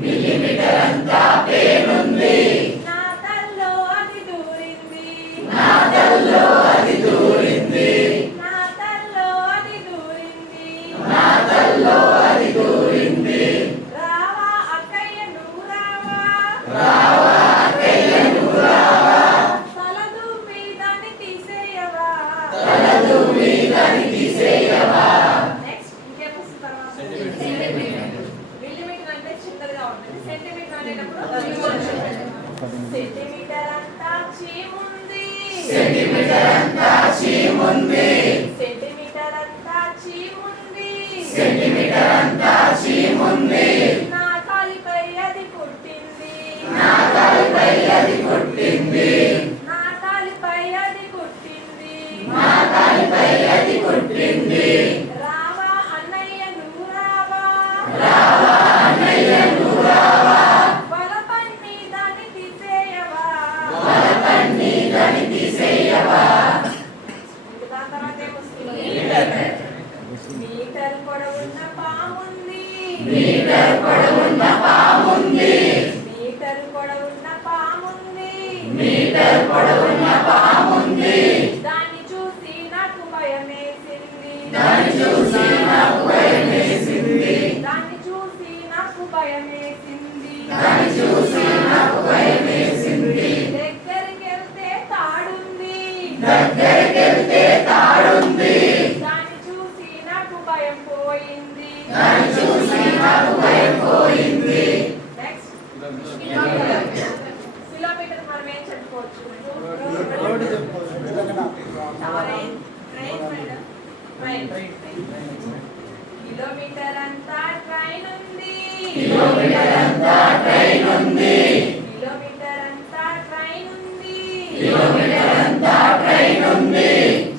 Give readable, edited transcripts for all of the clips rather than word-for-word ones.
Millimetre అంతా పేనుంది. నా తల్లో అది దూరింది. నా తల్లో అది దూరింది. నా తల్లో అది దూరింది. నా తల్లో అది దూరింది. రావా అక్కయ్య నువ్వు రావా. రావా అక్కయ్య నువ్వు రావా. తలదూపి దాన్ని తీసేయవా. తలదూపి దాన్ని తీసేయవా. నెక్స్ట్ ఇంకే పుస్తకం తర్వాత మిల్లీమీటర్ అంటే చిన్నదిగా ఉంటుంది. సెంటీమీటర్ అనేటప్పుడు సెంటీమీటర్ అంతా చీముంది. సెంటీమీటర్ అంతా చీముంది. సెంటీమీటర్ అంతా చీముంది. సెంటీమీటర్ అంతా చీముంది. నా కాలిపై అది కుట్టింది. నా కాలిపై అది కుట్టింది. నా కాలిపై అది కుట్టింది. నా కాలిపై అది కుట్టింది. రావా అన్నయ్య నువ్వు రావా. రావా అన్నయ్య నువ్వు రావా. బలపన్ని దాన్ని తీసేయవా. బలపన్ని దాన్ని తీసేయవా. దాని తర్వాత ఏమొస్తుంది. మీటర్ పొడవున్న పాముంది. మీటర్ పొడవున్న పాముంది. మీటర్ పొడవున్న పాముంది. మీటర్ పొడవున్న పాముంది. దాన్ని చూసి నాకు భయమేసింది. దాన్ని చూసి నాకు భయమేసింది. దాన్ని చూసి నాకు భయమేసింది. దాన్ని చూసి నాకు భయమేసింది. దగ్గరికి వెళ్తే తాడుంది. దగ్గరికి వెళ్తే తాడుంది. దాన్ని చూసి నాకు భయం పోయింది. దాన్ని చూసి నాకు భయం పోయింది. నెక్స్ట్ కిలోమీటర్ మనం ఏం చెప్పుకోవచ్చు. కిలోమీటర్ అంతా ట్రైన్ ఉంది. కిలోమీటర్ అంతా ట్రైన్ ఉంది. కిలోమీటర్ అంతా ట్రైన్ ఉంది. కిలోమీటర్ అంతా ట్రైన్ ఉంది.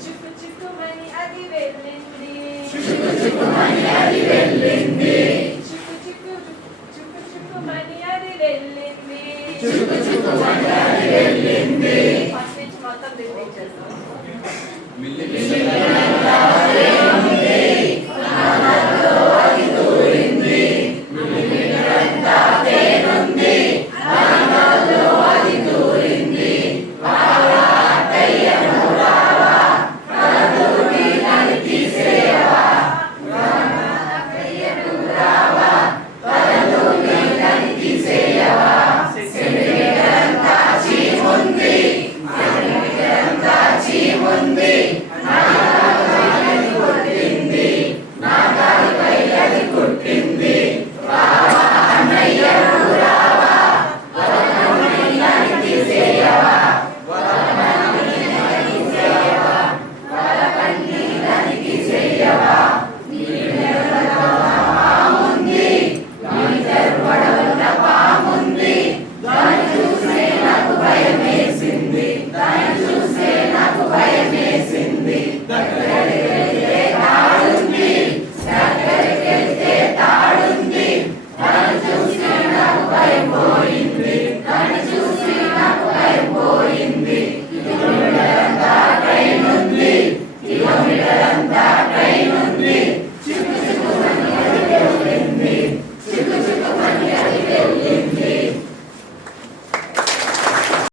చుక్కు చుక్కుమని అది వెళ్ళింది. చుక్కు చుక్కుమని అది వెళ్ళింది. చుక్కు చుక్కుమని అది వెళ్ళింది. చుక్కు చుక్కుమని అది వెళ్ళింది. ఫస్ట్ నుంచి మొత్తం రిపీట్ చేస్తాం. మిల్లీమీటర్